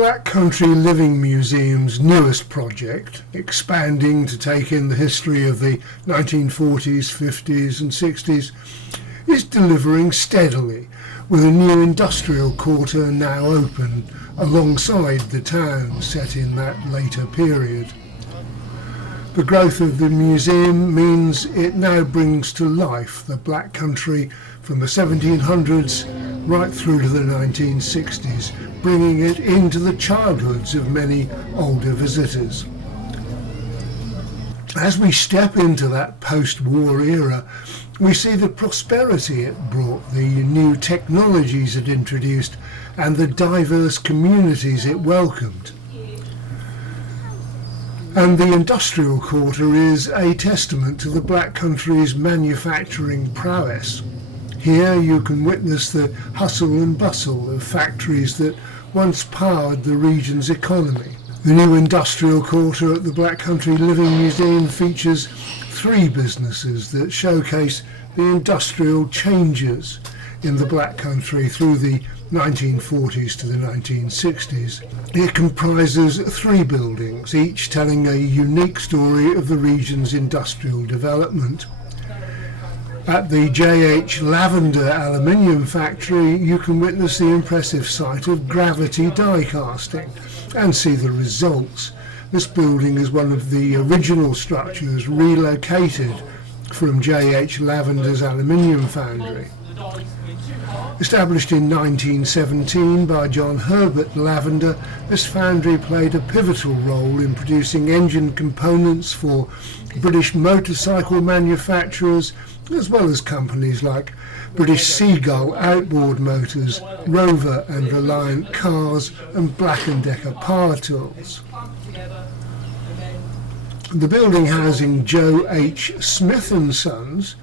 Black Country Living Museum's newest project, expanding to take in the history of the 1940s, 50s and 60s, is delivering steadily, with a new industrial quarter now open alongside the town set in that later period. The growth of the museum means it now brings to life the Black Country from the 1700s right through to the 1960s, bringing it into the childhoods of many older visitors. As we step into that post-war era, we see the prosperity it brought, the new technologies it introduced, and the diverse communities it welcomed. And the industrial quarter is a testament to the Black Country's manufacturing prowess. Here you can witness the hustle and bustle of factories that once powered the region's economy. The new industrial quarter at the Black Country Living Museum features 3 businesses that showcase the industrial changes in the Black Country through the 1940s to the 1960s. It comprises 3 buildings, each telling a unique story of the region's industrial development. At the J.H. Lavender aluminium factory, you can witness the impressive sight of gravity die casting and see the results. This building is one of the original structures relocated from J.H. Lavender's aluminium foundry. Established in 1917 by John Herbert Lavender, this foundry played a pivotal role in producing engine components for British motorcycle manufacturers, as well as companies like British Seagull Outboard Motors, Rover and Reliant Cars, and Black & Decker Power Tools. The building housing Joe H. Smith & Sons,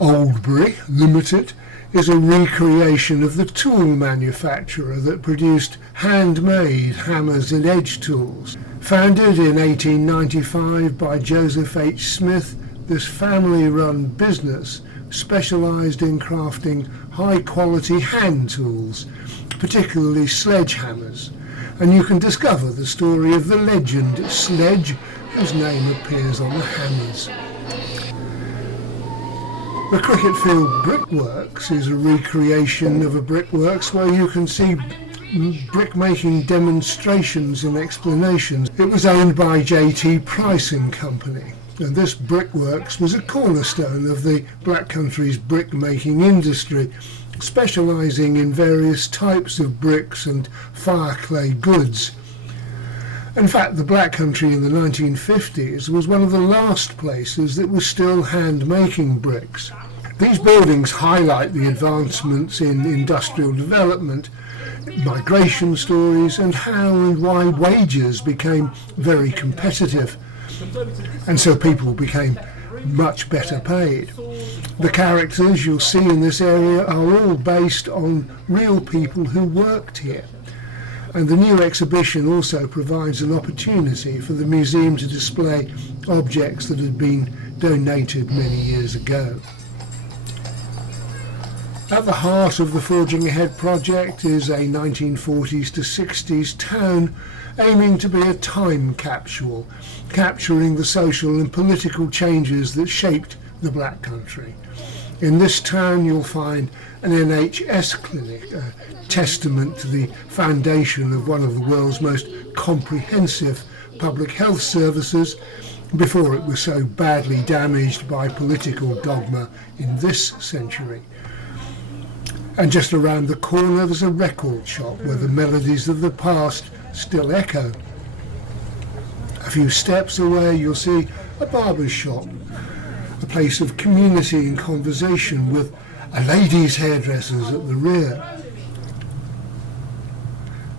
Oldbury Limited, is a recreation of the tool manufacturer that produced handmade hammers and edge tools. Founded in 1895 by Joseph H. Smith, this family-run business specialised in crafting high-quality hand tools, particularly sledgehammers, and you can discover the story of the legend Sledge, whose name appears on the hammers. The Cricket Field Brickworks is a recreation of a brickworks where you can see brick-making demonstrations and explanations. It was owned by J.T. Price and Company, and this brickworks was a cornerstone of the Black Country's brick-making industry, specialising in various types of bricks and fireclay goods. In fact, the Black Country in the 1950s was one of the last places that was still hand-making bricks. These buildings highlight the advancements in industrial development, migration stories, and how and why wages became very competitive, and so people became much better paid. The characters you'll see in this area are all based on real people who worked here. And the new exhibition also provides an opportunity for the museum to display objects that had been donated many years ago. At the heart of the Forging Ahead project is a 1940s to 60s town aiming to be a time capsule, capturing the social and political changes that shaped the Black Country. In this town you'll find an NHS clinic, a testament to the foundation of one of the world's most comprehensive public health services before it was so badly damaged by political dogma in this century. And just around the corner there's a record shop where the melodies of the past still echo. A few steps away you'll see a barber's shop, a place of community and conversation with a ladies' hairdressers at the rear.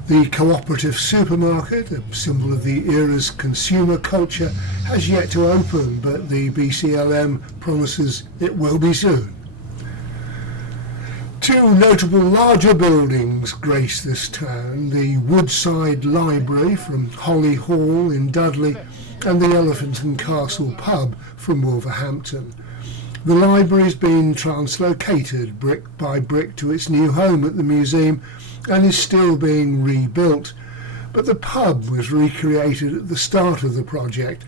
The cooperative supermarket, a symbol of the era's consumer culture, has yet to open, but the BCLM promises it will be soon. 2 notable larger buildings grace this town, the Woodside Library from Holly Hall in Dudley and the Elephant and Castle pub from Wolverhampton. The library's been translocated brick by brick to its new home at the museum and is still being rebuilt, But the pub was recreated at the start of the project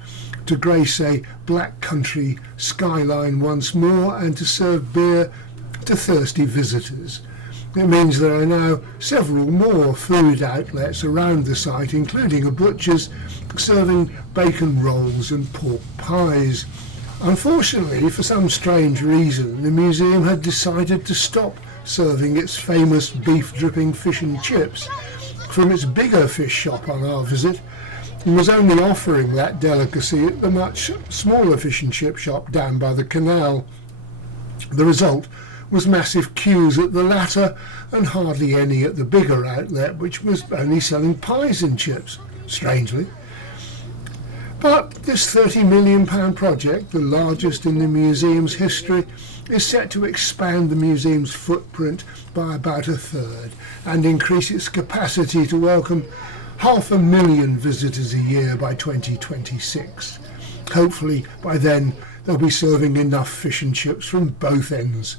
to grace a black country skyline once more and to serve beer to thirsty visitors. It means there are now several more food outlets around the site, including a butcher's serving bacon rolls and pork pies. Unfortunately, for some strange reason, the museum had decided to stop serving its famous beef-dripping fish and chips from its bigger fish shop on our visit, and was only offering that delicacy at the much smaller fish and chip shop down by the canal. The result was massive queues at the latter and hardly any at the bigger outlet, which was only selling pies and chips, strangely. But this £30 million project, the largest in the museum's history, is set to expand the museum's footprint by about a third and increase its capacity to welcome 500,000 visitors a year by 2026. Hopefully by then they'll be serving enough fish and chips from both ends.